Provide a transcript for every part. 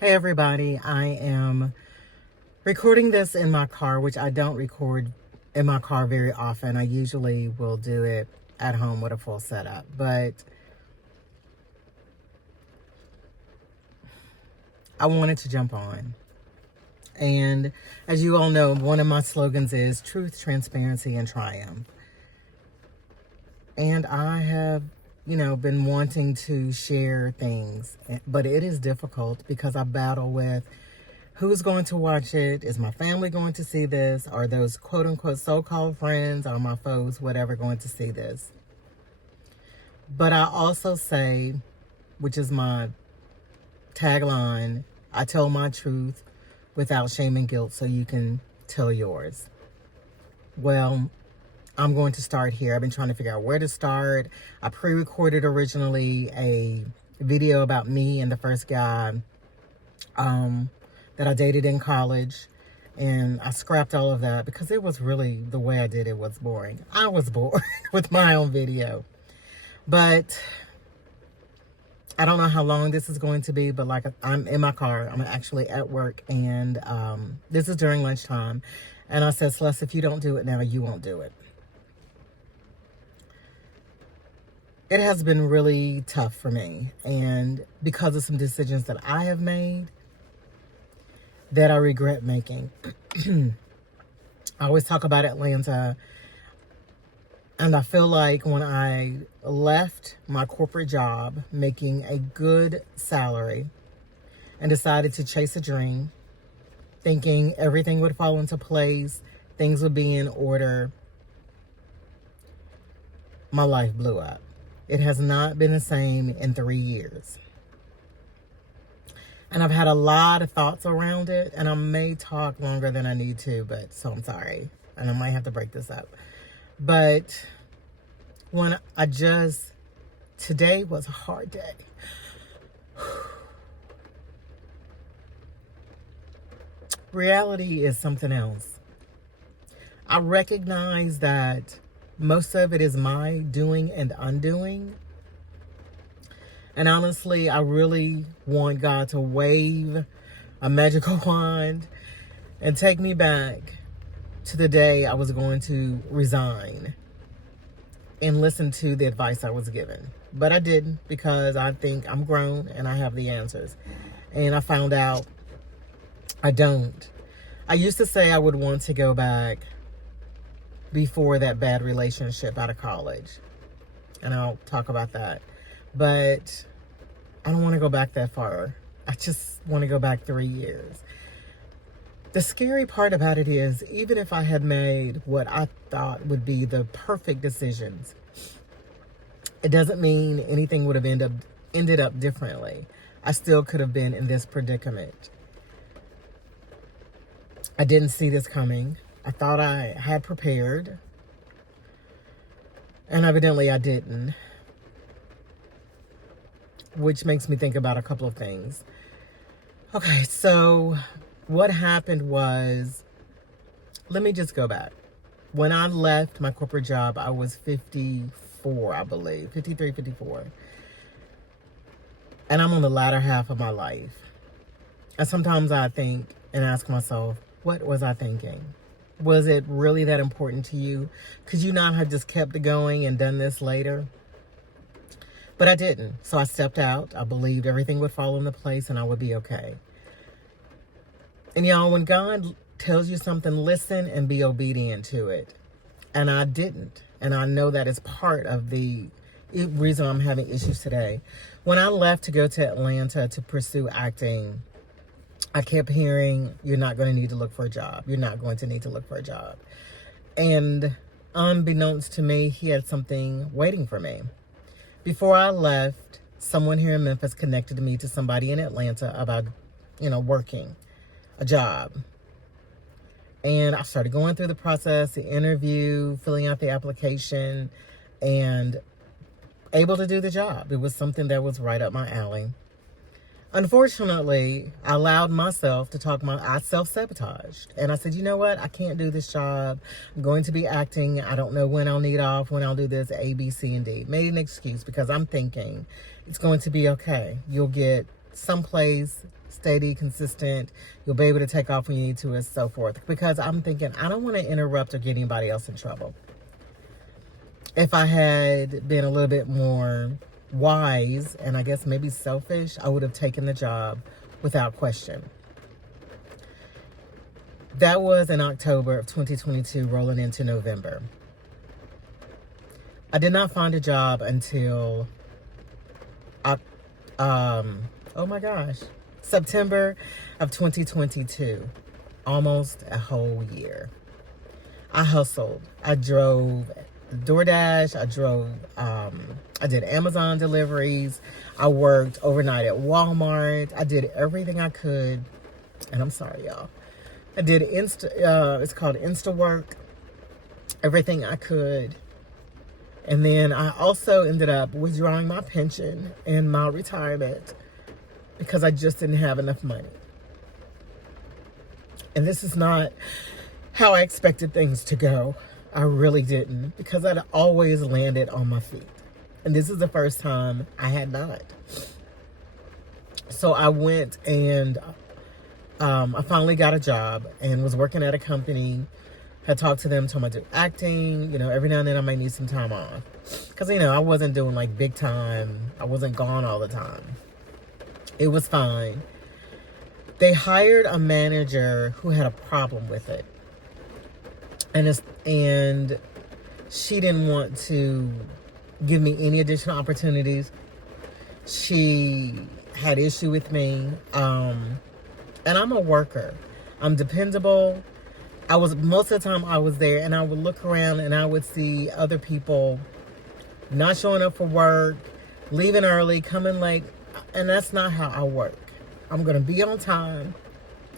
Hey everybody, I am recording this in my car, which I don't record in my car very often. I usually will do it at home with a full setup, but I wanted to jump on. And as you all know, one of my slogans is truth, transparency, and triumph. And I have, been wanting to share things, but it is difficult because I battle with who's going to watch it? Is my family going to see this? Are those quote unquote so-called friends or my foes, whatever, going to see this? But I also say, which is my tagline, I tell my truth without shame and guilt so you can tell yours. Well, I'm going to start here. I've been trying to figure out where to start. I pre-recorded originally a video about me and the first guy that I dated in college. And I scrapped all of that because it was really, the way I did it was boring. I was bored with my own video. But I don't know how long this is going to be, but like I'm in my car. I'm actually at work and this is during lunchtime. And I said, Celeste, if you don't do it now, you won't do it. It has been really tough for me, and because of some decisions that I have made that I regret making. I always talk about Atlanta, and I feel like when I left my corporate job making a good salary and decided to chase a dream, thinking everything would fall into place, things would be in order, my life blew up. It has not been the same in 3 years. And I've had a lot of thoughts around it, and I may talk longer than I need to, but so I'm sorry. And I might have to break this up. But today was a hard day. Reality is something else. I recognize that most of it is my doing and undoing. And honestly, I really want God to wave a magical wand and take me back to the day I was going to resign and listen to the advice I was given. But I didn't, because I think I'm grown and I have the answers. And I found out I don't. I used to say I would want to go back before that bad relationship out of college. And I'll talk about that. But I don't want to go back that far. I just want to go back 3 years. The scary part about it is, even if I had made what I thought would be the perfect decisions, it doesn't mean anything would have ended up differently. I still could have been in this predicament. I didn't see this coming. I thought I had prepared, and evidently I didn't, which makes me think about a couple of things. Okay, so what happened was, let me just go back. When I left my corporate job, I was 54, I believe, 53, 54. And I'm on the latter half of my life. And sometimes I think and ask myself, what was I thinking? Was it really that important to you? Could you not have just kept it going and done this later? But I didn't. So I stepped out. I believed everything would fall into place and I would be okay. And y'all, when God tells you something, listen and be obedient to it. And I didn't. And I know that is part of the reason I'm having issues today. When I left to go to Atlanta to pursue acting, I kept hearing, you're not going to need to look for a job. You're not going to need to look for a job. And unbeknownst to me, he had something waiting for me. Before I left, someone here in Memphis connected me to somebody in Atlanta about, working a job. And I started going through the process, the interview, filling out the application, and able to do the job. It was something that was right up my alley. Unfortunately, I allowed myself to I self-sabotaged. And I said, you know what? I can't do this job. I'm going to be acting. I don't know when I'll need off, when I'll do this, A, B, C, and D. Made an excuse because I'm thinking it's going to be okay. You'll get someplace steady, consistent. You'll be able to take off when you need to and so forth. Because I'm thinking, I don't want to interrupt or get anybody else in trouble. If I had been a little bit more wise and I guess maybe selfish, I would have taken the job without question. That was in October of 2022, rolling into November. I did not find a job until, oh my gosh, September of 2022. Almost a whole year. I hustled. I drove DoorDash. I did Amazon deliveries. I worked overnight at Walmart. I did everything I could. And I'm sorry, y'all. I did it's called Insta work. Everything I could. And then I also ended up withdrawing my pension and my retirement because I just didn't have enough money. And this is not how I expected things to go. I really didn't, because I'd always landed on my feet. And this is the first time I had not. So I went and I finally got a job and was working at a company. Had talked to them, told them I do acting. Every now and then I might need some time off. Because, I wasn't doing like big time. I wasn't gone all the time. It was fine. They hired a manager who had a problem with it. And she didn't want to give me any additional opportunities. She had issue with me. And I'm a worker. I'm dependable. Most of the time I was there, and I would look around and I would see other people not showing up for work, leaving early, coming late. And that's not how I work. I'm going to be on time.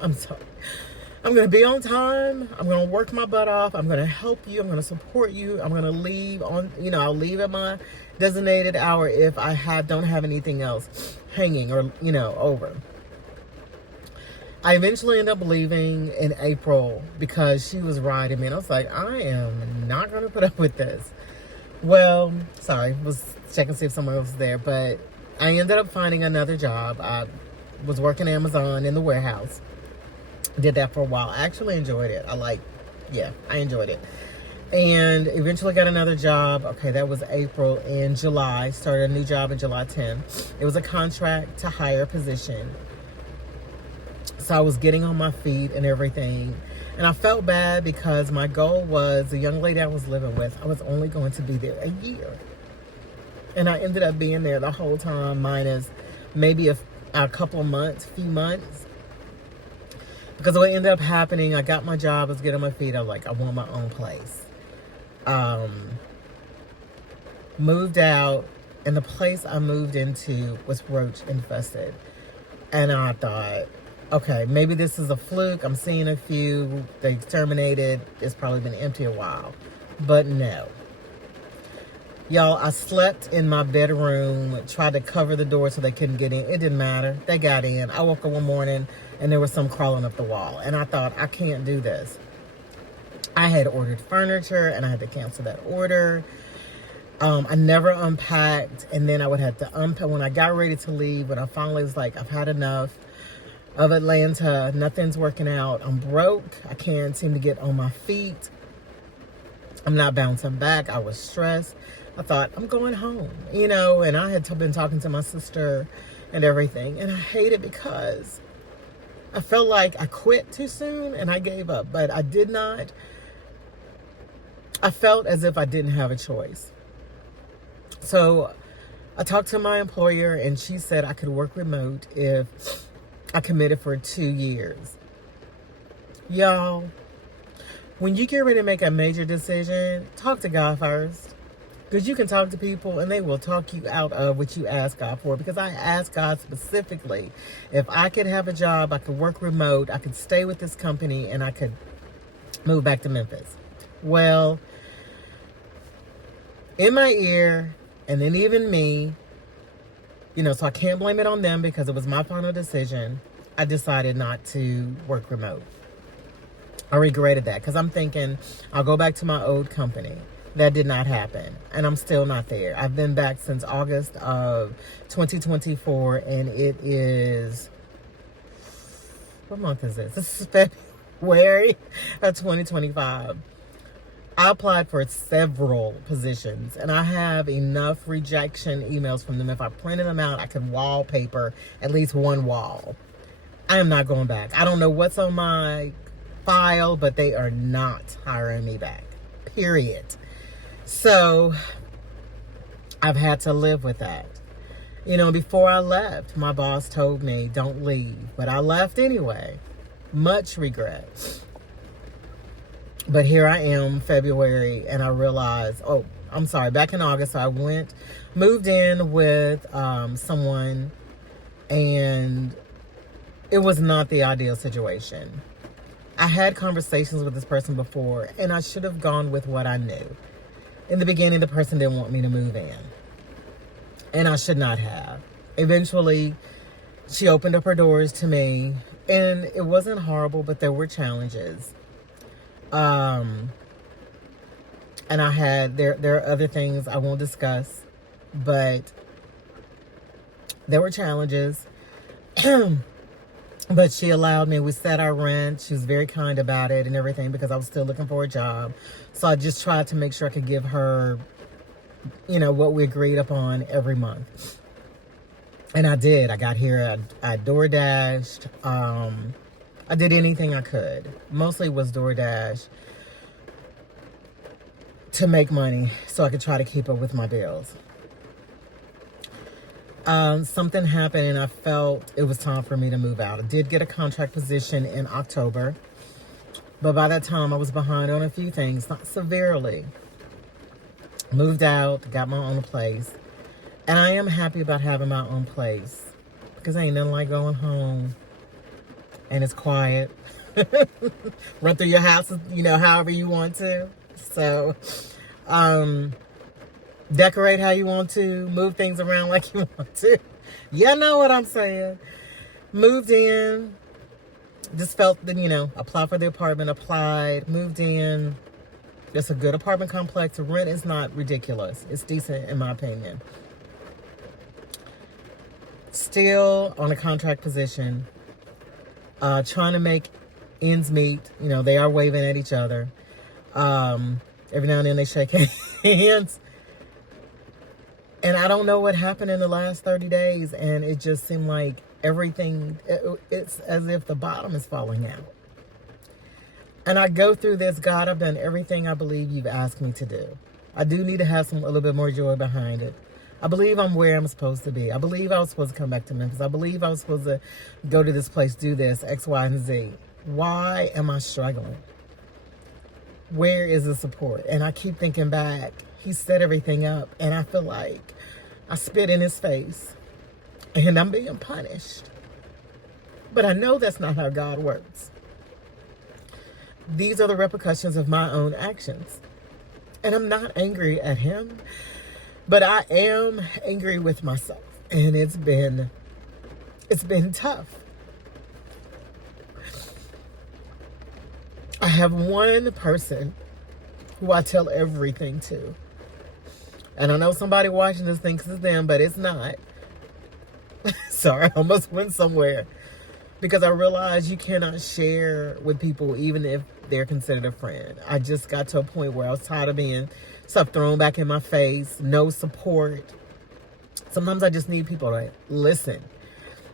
I'm sorry. I'm going to be on time. I'm going to work my butt off. I'm going to help you. I'm going to support you. I'm going to leave on, I'll leave at my designated hour if I don't have anything else hanging or, over. I eventually ended up leaving in April because she was riding me. And I was like, I am not going to put up with this. Well, sorry, was checking to see if someone else was there. But I ended up finding another job. I was working Amazon in the warehouse. Did that for a while. I actually enjoyed it. I enjoyed it. And eventually got another job. Okay, that was April. In July, started a new job in July 10th. It was a contract to hire position. So I was getting on my feet and everything. And I felt bad because my goal was the young lady I was living with, I was only going to be there a year. And I ended up being there the whole time, minus maybe a couple of months, few months. Because what ended up happening, I got my job, I was getting on my feet. I was like, I want my own place. Moved out, and the place I moved into was roach infested. And I thought, okay, maybe this is a fluke. I'm seeing a few. They exterminated. It's probably been empty a while. But no. Y'all, I slept in my bedroom, tried to cover the door so they couldn't get in. It didn't matter. They got in. I woke up one morning and there was some crawling up the wall. And I thought, I can't do this. I had ordered furniture and I had to cancel that order. I never unpacked. And then I would have to unpack. When I got ready to leave, when I finally was like, I've had enough of Atlanta. Nothing's working out. I'm broke. I can't seem to get on my feet. I'm not bouncing back. I was stressed. I thought, I'm going home, and I had been talking to my sister and everything. And I hate it because I felt like I quit too soon and I gave up. But I did not. I felt as if I didn't have a choice. So I talked to my employer and she said I could work remote if I committed for 2 years. Y'all, when you get ready to make a major decision, talk to God first. Because you can talk to people and they will talk you out of what you ask God for. Because I asked God specifically, if I could have a job, I could work remote, I could stay with this company, and I could move back to Memphis. Well, in my ear, and then even me, so I can't blame it on them because it was my final decision. I decided not to work remote. I regretted that because I'm thinking I'll go back to my old company. That did not happen. And I'm still not there. I've been back since August of 2024, and it is, what month is this? This is February of 2025. I applied for several positions, and I have enough rejection emails from them. If I printed them out, I could wallpaper at least one wall. I am not going back. I don't know what's on my file, but they are not hiring me back. Period. So I've had to live with that. You know, before I left, my boss told me, don't leave. But I left anyway. Much regret. But here I am, February, and I realized, back in August, I moved in with someone, and it was not the ideal situation. I had conversations with this person before, and I should have gone with what I knew. In the beginning, the person didn't want me to move in, and I should not have. Eventually, she opened up her doors to me, and it wasn't horrible, but there were challenges. And there are other things I won't discuss, but there were challenges. But she allowed me, we set our rent. She was very kind about it and everything, because I was still looking for a job. So I just tried to make sure I could give her, what we agreed upon every month. And I did. I got here, I DoorDashed. I did anything I could. Mostly was DoorDash to make money so I could try to keep up with my bills. Something happened, and I felt it was time for me to move out. I did get a contract position in October, but by that time I was behind on a few things, not severely. Moved out, got my own place, and I am happy about having my own place, because ain't nothing like going home and it's quiet. Run through your house, however you want to. So, decorate how you want to, move things around like you want to. You know what I'm saying. Moved in, just felt that, apply for the apartment, applied, moved in. It's a good apartment complex. The rent is not ridiculous. It's decent in my opinion. Still on a contract position, trying to make ends meet. They are waving at each other. Every now and then they shake hands. And I don't know what happened in the last 30 days. And it just seemed like everything, it's as if the bottom is falling out. And I go through this, God, I've done everything I believe you've asked me to do. I do need to have a little bit more joy behind it. I believe I'm where I'm supposed to be. I believe I was supposed to come back to Memphis. I believe I was supposed to go to this place, do this, X, Y, and Z. Why am I struggling? Where is the support? And I keep thinking back. He set everything up, and I feel like I spit in his face, and I'm being punished. But I know that's not how God works. These are the repercussions of my own actions. And I'm not angry at him, but I am angry with myself. And it's been tough. I have one person who I tell everything to. And I know somebody watching this thinks it's them, but it's not. Sorry, I almost went somewhere. Because I realized you cannot share with people even if they're considered a friend. I just got to a point where I was tired of being stuff thrown back in my face, no support. Sometimes I just need people to listen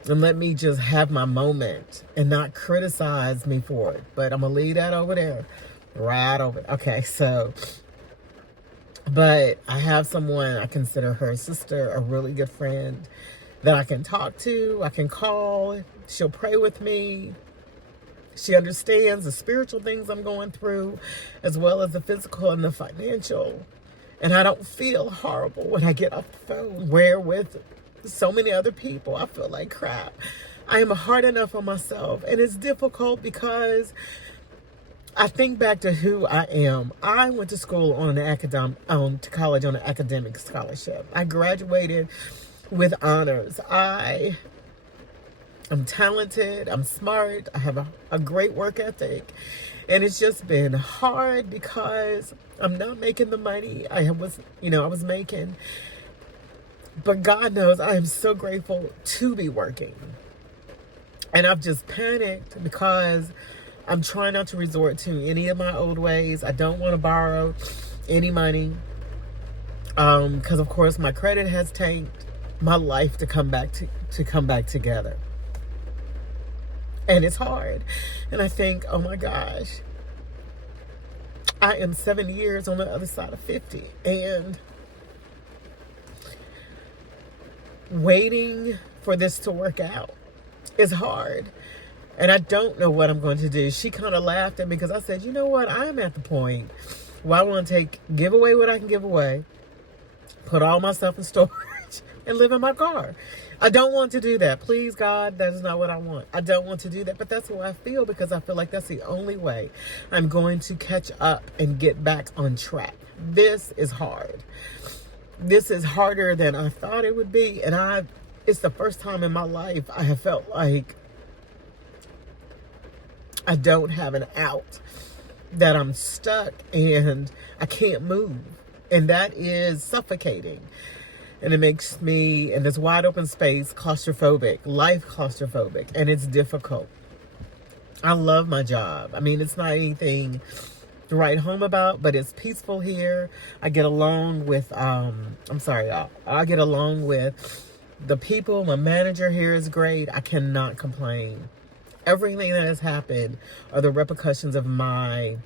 and let me just have my moment and not criticize me for it. But I'm going to leave that over there. Right over there. Okay, so... But I have someone, I consider her sister, a really good friend that I can talk to. I can call. She'll pray with me. She understands the spiritual things I'm going through, as well as the physical and the financial. And I don't feel horrible when I get off the phone. Where with so many other people, I feel like crap. I am hard enough on myself. And it's difficult because I think back to who I am. I went to school to college on an academic scholarship. I graduated with honors. I I'm talented, I'm smart, I have a great work ethic. And it's just been hard because I'm not making the money I was making. But God knows I am so grateful to be working. And I've just panicked because I'm trying not to resort to any of my old ways. I don't want to borrow any money. Because of course my credit has tanked my life to come back together. And it's hard. And I think, oh my gosh, I am 7 years on the other side of 50. And waiting for this to work out is hard. And I don't know what I'm going to do. She kind of laughed at me because I said, you know what? I'm at the point where I want to give away what I can give away, put all my stuff in storage, and live in my car. I don't want to do that. Please, God, that is not what I want. I don't want to do that, but that's how I feel because I feel like that's the only way I'm going to catch up and get back on track. This is hard. This is harder than I thought it would be, and it's the first time in my life I have felt like I don't have an out, that I'm stuck and I can't move, and that is suffocating. And it makes me, in this wide open space, life claustrophobic, and it's difficult. I love my job. I mean, it's not anything to write home about, but it's peaceful here. I get along with, I get along with the people. My manager here is great. I cannot complain. Everything that has happened are the repercussions of my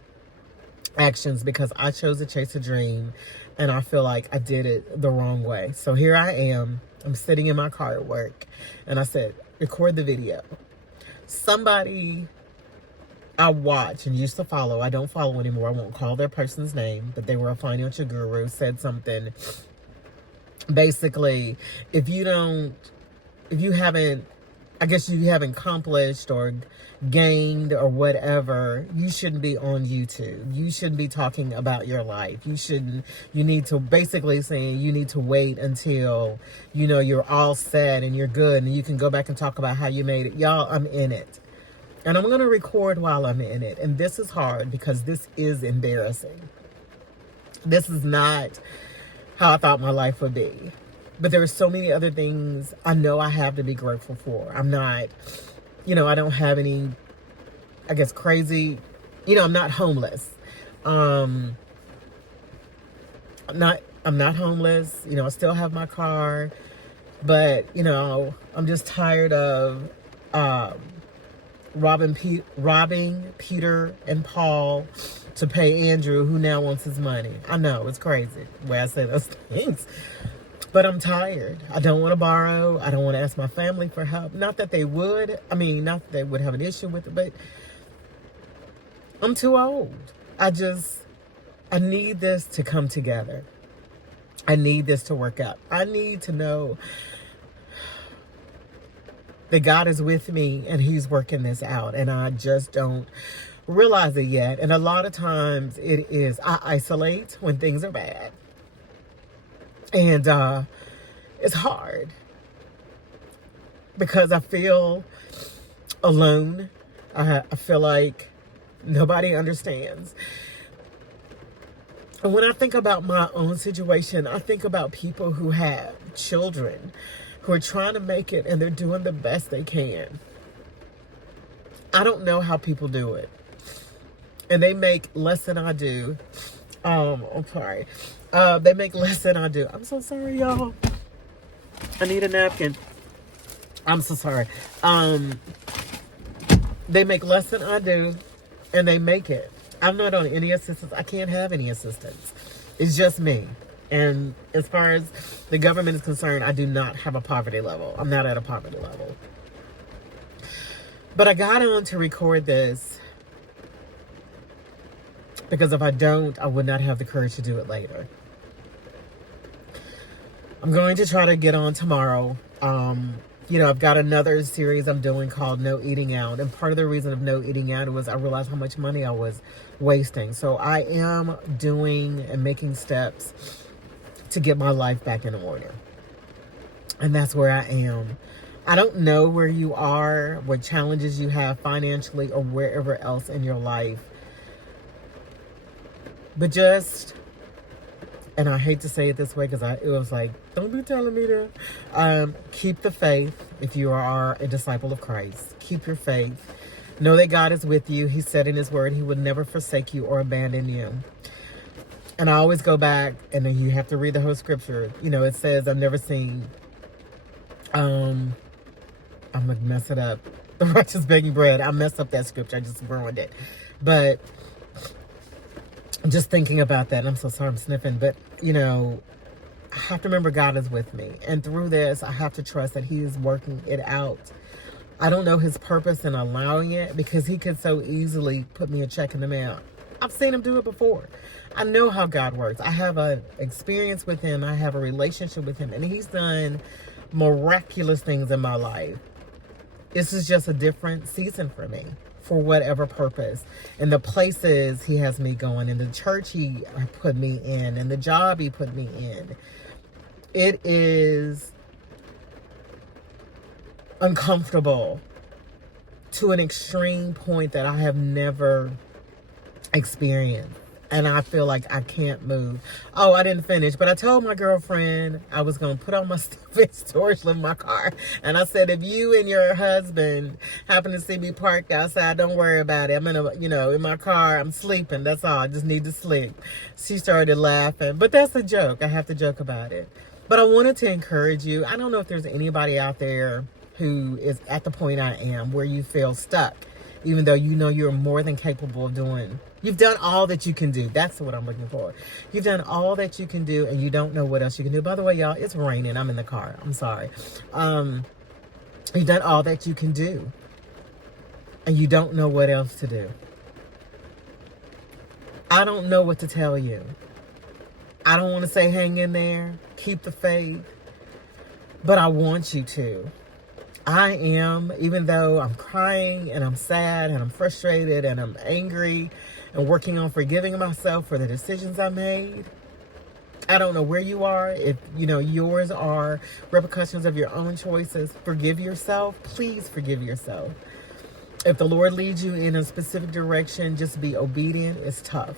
actions because I chose to chase a dream. And I feel like I did it the wrong way. So here I am. I'm sitting in my car at work. And I said, record the video. Somebody I watch and used to follow, I don't follow anymore. I won't call their person's name. But they were a financial guru, said something. Basically, if you haven't accomplished or gained or whatever, you shouldn't be on YouTube. You shouldn't be talking about your life. You need to basically saying you need to wait until, you're all set and you're good and you can go back and talk about how you made it. Y'all, I'm in it. And I'm going to record while I'm in it. And this is hard because this is embarrassing. This is not how I thought my life would be. But there are so many other things I know I have to be grateful for. I'm not, I don't have any, crazy, I'm not homeless. I'm not homeless. I still have my car. But, I'm just tired of robbing Peter and Paul to pay Andrew, who now wants his money. I know, it's crazy the way I say those things. But I'm tired. I don't want to borrow. I don't want to ask my family for help. Not that they would. Not that they would have an issue with it, but I'm too old. I need this to come together. I need this to work out. I need to know that God is with me and He's working this out. And I just don't realize it yet. And a lot of times I isolate when things are bad. And it's hard because I feel alone. I feel like nobody understands. And when I think about my own situation, I think about people who have children who are trying to make it and they're doing the best they can. I don't know how people do it. And they make less than I do. I'm sorry. They make less than I do. I'm so sorry, y'all. I need a napkin. I'm so sorry. They make less than I do, and they make it. I'm not on any assistance. I can't have any assistance. It's just me. And as far as the government is concerned, I do not have a poverty level. I'm not at a poverty level. But I got on to record this because if I don't, I would not have the courage to do it later. I'm going to try to get on tomorrow. I've got another series I'm doing called No Eating Out. And part of the reason of no eating out was I realized how much money I was wasting. So I am doing and making steps to get my life back in order. And that's where I am. I don't know where you are, what challenges you have financially or wherever else in your life. But just, and I hate to say it this way because it was like, don't be telling me that. Keep the faith if you are a disciple of Christ. Keep your faith. Know that God is with you. He said in his word, he would never forsake you or abandon you. And I always go back, and then you have to read the whole scripture. You know, it says, I've never seen, I'm going to mess it up. The righteous begging bread. I messed up that scripture. I just ruined it. But just thinking about that, and I'm so sorry I'm sniffing, but, you know, I have to remember God is with me. And through this, I have to trust that he is working it out. I don't know his purpose in allowing it because he could so easily put me a check in the mail. I've seen him do it before. I know how God works. I have an experience with him. I have a relationship with him. And he's done miraculous things in my life. This is just a different season for me, for whatever purpose. And the places he has me going, and the church he put me in, and the job he put me in. It is uncomfortable to an extreme point that I have never experienced. And I feel like I can't move. Oh, I didn't finish. But I told my girlfriend I was going to put all my stuff in storage in my car. And I said, if you and your husband happen to see me parked outside, don't worry about it. I'm in my car. I'm sleeping. That's all. I just need to sleep. She started laughing. But that's a joke. I have to joke about it. But I wanted to encourage you. I don't know if there's anybody out there who is at the point I am where you feel stuck, even though you know you're more than capable of doing. You've done all that you can do. That's what I'm looking for. You've done all that you can do, and you don't know what else you can do. By the way, y'all, it's raining. I'm in the car. I'm sorry. You've done all that you can do, and you don't know what else to do. I don't know what to tell you. I don't want to say hang in there, keep the faith, but I want you to. I am, even though I'm crying and I'm sad and I'm frustrated and I'm angry and working on forgiving myself for the decisions I made. I don't know where you are. If, yours are repercussions of your own choices, forgive yourself. Please forgive yourself. If the Lord leads you in a specific direction, just be obedient. It's tough.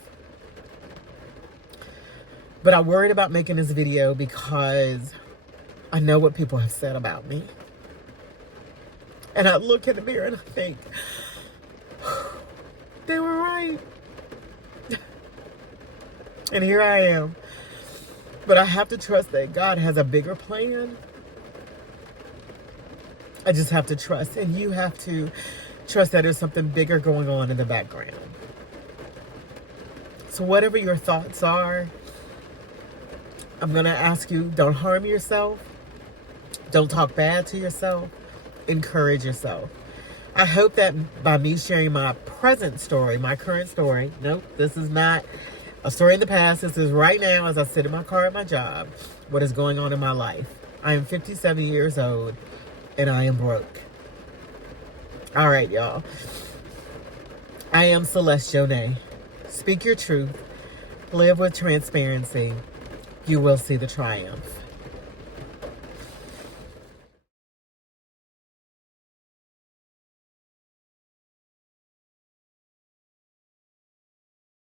But I worried about making this video because I know what people have said about me. And I look in the mirror and I think, they were right. And here I am. But I have to trust that God has a bigger plan. I just have to trust. And you have to trust that there's something bigger going on in the background. So whatever your thoughts are, I'm going to ask you, don't harm yourself. Don't talk bad to yourself. Encourage yourself. I hope that by me sharing my present story, my current story, nope, this is not a story in the past. This is right now as I sit in my car at my job, what is going on in my life. I am 57 years old and I am broke. All right, y'all. I am Celeste Jonay. Speak your truth. Live with transparency. You will see the triumph.